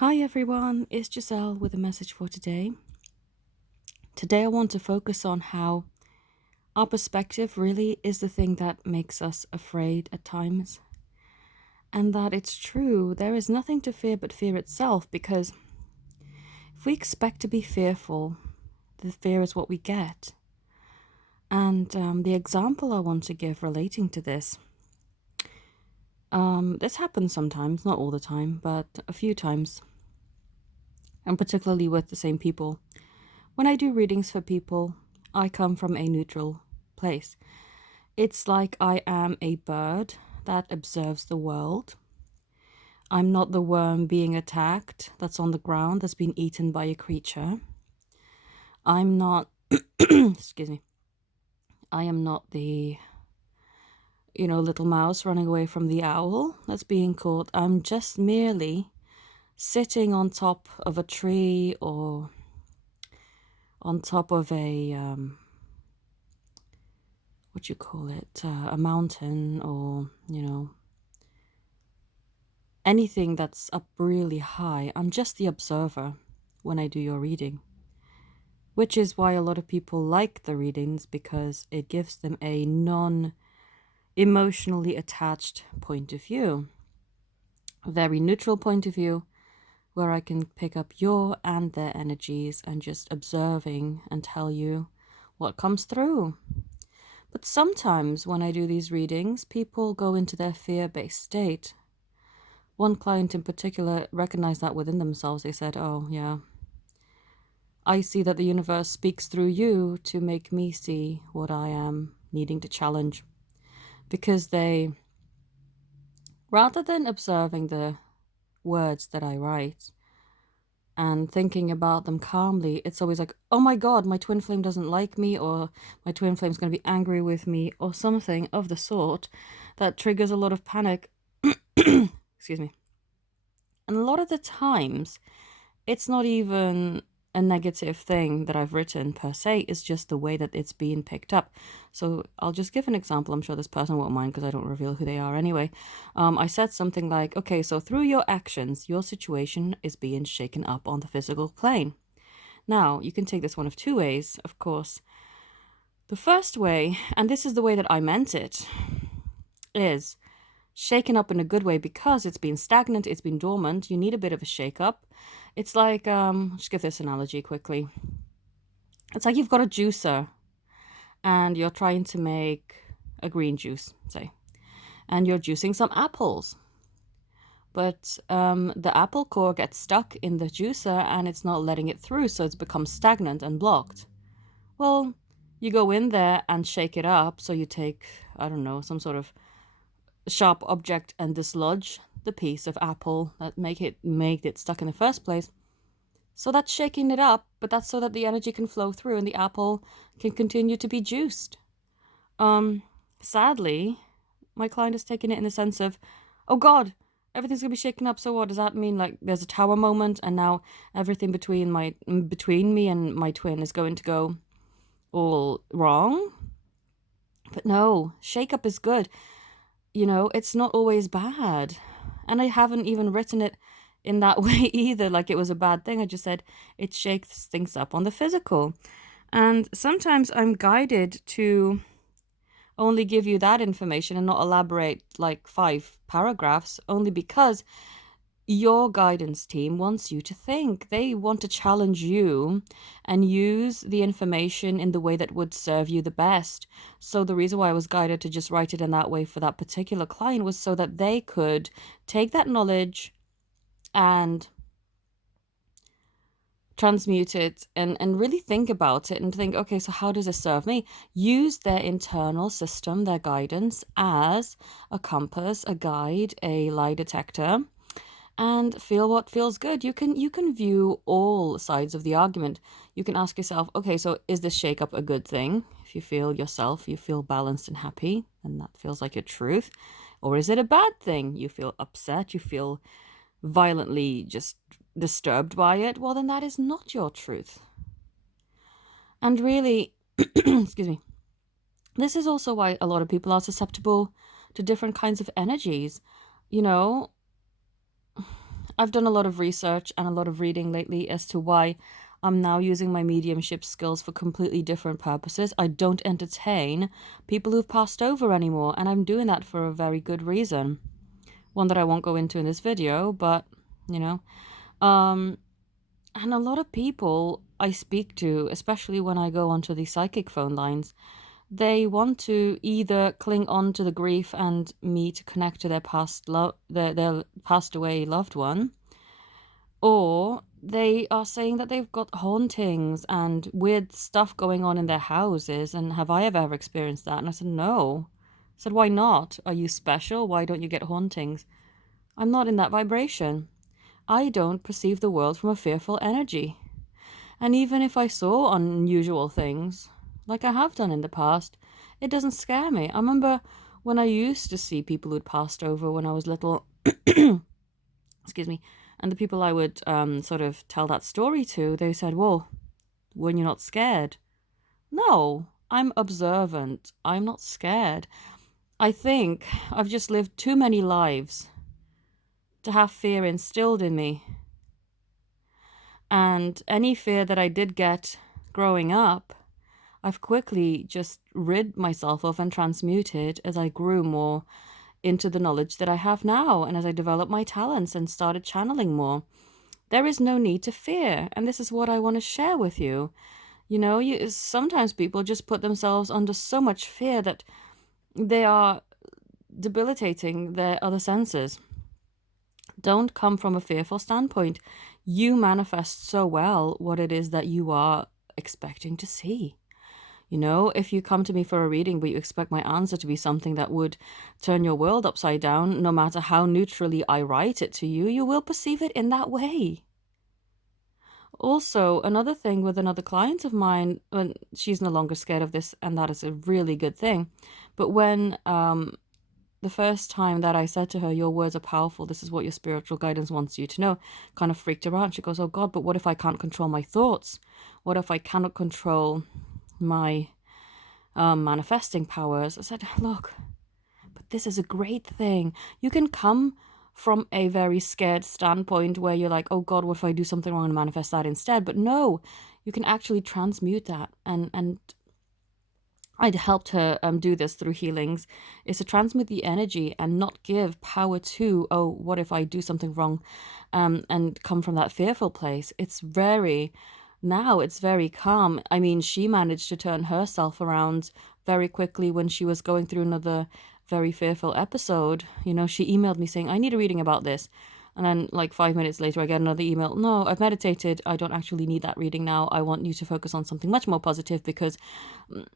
Hi everyone, it's Giselle with a message for today. Today I want to focus on how our perspective really is the thing that makes us afraid at times. And that it's true, there is nothing to fear but fear itself, because if we expect to be fearful, the fear is what we get. And the example I want to give relating to this happens sometimes, not all the time, but a few times, and particularly with the same people. When I do readings for people, I come from a neutral place. It's like I am a bird that observes the world. I'm not the worm being attacked that's on the ground, that's been eaten by a creature. I'm not, excuse me, I am not the, little mouse running away from the owl that's being caught. I'm just merely sitting on top of a tree or on top of a mountain, or anything that's up really high. I'm just the observer when I do your reading, which is why a lot of people like the readings, because it gives them a non-emotionally attached point of view, a very neutral point of view, where I can pick up your and their energies and just observing and tell you what comes through. But sometimes when I do these readings, people go into their fear-based state. One client in particular recognized that within themselves. They said, "Oh, yeah, I see that the universe speaks through you to make me see what I am needing to challenge." Because they, rather than observing the words that I write and thinking about them calmly, it's always like, "Oh my God, my twin flame doesn't like me," or "My twin flame's going to be angry with me," or something of the sort that triggers a lot of panic. Excuse me. And a lot of the times, it's not even a negative thing that I've written per se, it's just the way that it's being picked up. So I'll just give an example. I'm sure this person won't mind because I don't reveal who they are anyway. I said something like, okay, so through your actions, your situation is being shaken up on the physical plane. Now, you can take this one of two ways, of course. The first way, and this is the way that I meant it, is shaken up in a good way because it's been stagnant, it's been dormant. You need a bit of a shake up. It's like, just give this analogy quickly. It's like you've got a juicer and you're trying to make a green juice, say, and you're juicing some apples. But the apple core gets stuck in the juicer and it's not letting it through, so it's become stagnant and blocked. Well, you go in there and shake it up. So you take, I don't know, some sort of sharp object and dislodge the piece of apple that made it stuck in the first place. So that's shaking it up, but that's so that the energy can flow through and the apple can continue to be juiced. Sadly, my client has taken it in the sense of, "Oh God, everything's gonna be shaken up. So what does that mean? Like there's a tower moment, and now everything between me and my twin is going to go all wrong." But no, shake up is good. It's not always bad. And I haven't even written it in that way either, like it was a bad thing. I just said it shakes things up on the physical. And sometimes I'm guided to only give you that information and not elaborate like 5 paragraphs, only because your guidance team wants you to think. They want to challenge you and use the information in the way that would serve you the best. So the reason why I was guided to just write it in that way for that particular client was so that they could take that knowledge and transmute it and really think about it and think, okay, so how does this serve me? Use their internal system, their guidance, as a compass, a guide, a lie detector, and feel what feels good. You can view all sides of the argument. You can ask yourself, okay, so is this shakeup a good thing? If you feel yourself, you feel balanced and happy, and that feels like your truth. Or is it a bad thing? You feel upset, you feel violently just disturbed by it. Well, then that is not your truth. And really, excuse me, this is also why a lot of people are susceptible to different kinds of energies. You know, I've done a lot of research and a lot of reading lately as to why I'm now using my mediumship skills for completely different purposes. I don't entertain people who've passed over anymore, and I'm doing that for a very good reason. One that I won't go into in this video, but, you know. And a lot of people I speak to, especially when I go onto the psychic phone lines, they want to either cling on to the grief and me to connect to their their passed away loved one, or they are saying that they've got hauntings and weird stuff going on in their houses. And have I ever experienced that? And I said, no. I said, why not? Are you special? Why don't you get hauntings? I'm not in that vibration. I don't perceive the world from a fearful energy. And even if I saw unusual things, like I have done in the past, it doesn't scare me. I remember when I used to see people who'd passed over when I was little, excuse me, and the people I would sort of tell that story to, they said, well, when you're not scared. No, I'm observant. I'm not scared. I think I've just lived too many lives to have fear instilled in me. And any fear that I did get growing up, I've quickly just rid myself of and transmuted as I grew more into the knowledge that I have now, and as I developed my talents and started channeling more. There is no need to fear, and this is what I want to share with you. You know, sometimes people just put themselves under so much fear that they are debilitating their other senses. Don't come from a fearful standpoint. You manifest so well what it is that you are expecting to see. You know, if you come to me for a reading, but you expect my answer to be something that would turn your world upside down, no matter how neutrally I write it to you, you will perceive it in that way. Also, another thing with another client of mine, when she's no longer scared of this, and that is a really good thing. But when the first time that I said to her, your words are powerful, this is what your spiritual guidance wants you to know, kind of freaked her out. She goes, oh God, but what if I can't control my thoughts? What if I cannot control my manifesting powers? I said, look, but this is a great thing. You can come from a very scared standpoint where you're like, oh God, what if I do something wrong and manifest that instead? But no, you can actually transmute that. And I'd helped her do this through healings, is to transmute the energy and not give power to, oh, what if I do something wrong, and come from that fearful place. Now it's very calm. I mean, she managed to turn herself around very quickly when she was going through another very fearful episode. You know, she emailed me saying, I need a reading about this. And then like 5 minutes later, I get another email. No, I've meditated. I don't actually need that reading now. I want you to focus on something much more positive because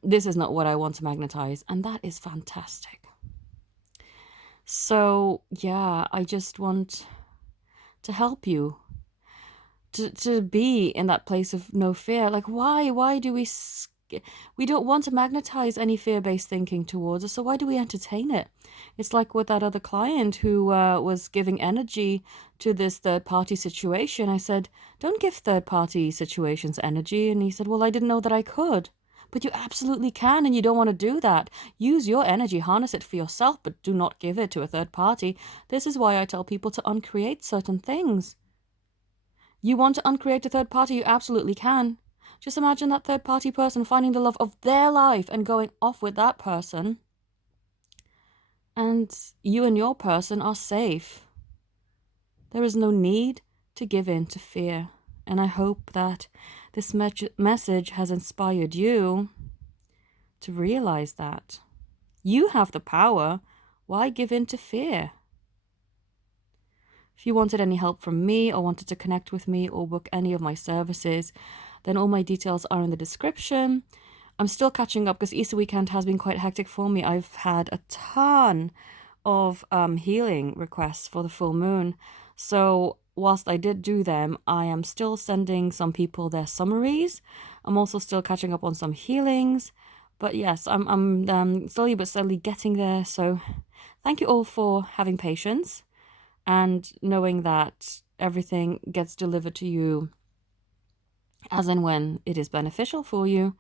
this is not what I want to magnetize. And that is fantastic. So yeah, I just want to help you to be in that place of no fear. Like, why do we don't want to magnetize any fear-based thinking towards us, so why do we entertain it? It's like with that other client who was giving energy to this third-party situation. I said, don't give third-party situations energy. And he said, well, I didn't know that I could. But you absolutely can, and you don't want to do that. Use your energy, harness it for yourself, but do not give it to a third party. This is why I tell people to uncreate certain things. You want to uncreate a third party, you absolutely can. Just imagine that third party person finding the love of their life and going off with that person. And you and your person are safe. There is no need to give in to fear. And I hope that this message has inspired you to realize that. You have the power. Why give in to fear? If you wanted any help from me or wanted to connect with me or book any of my services, then all my details are in the description. I'm still catching up because Easter weekend has been quite hectic for me. I've had a ton of healing requests for the full moon. So whilst I did do them, I am still sending some people their summaries. I'm also still catching up on some healings. But yes, I'm slowly but steadily getting there. So thank you all for having patience and knowing that everything gets delivered to you as and when it is beneficial for you.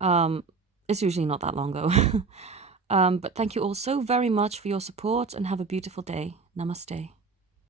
It's usually not that long ago. But thank you all so very much for your support and have a beautiful day. Namaste.